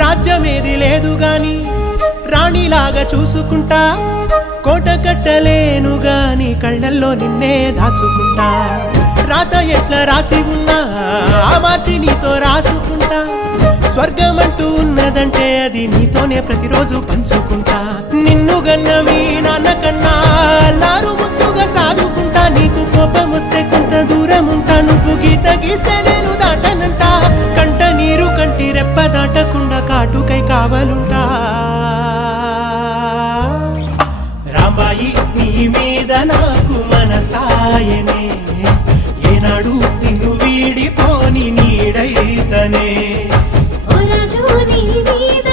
రాజ్యమేది లేదు గాని రాణిలాగా చూసుకుంటా, కోట కట్టలేను గాని కళ్ళల్లో నిన్నే దాచుకుంటా. రాత ఎట్లా రాసి ఉన్నా ఆ మార్చి నీతో రాసుకుంటా. స్వర్గమంటూ ఉన్నదంటే అది నీతోనే ప్రతిరోజు పంచుకుంటా. నిన్ను గన్న మీ నాన్న కన్నా అల్లారు ముద్దుగా సాదుకుంటా. నీకు కోపం వస్తే కొంత దూరం ఉంటా, నువ్వు గీత గీస్తే నేను దాటనంట. కంట నీరు కంటి రెప్ప దాటకుండా కాటుకై కావలుంటా. రాంబాయి నీ మీద నాకు మనసాయనే, ఏనాడు నిన్ను వీడిపోని నీడైతనే. ఓ రాజు నీ మీద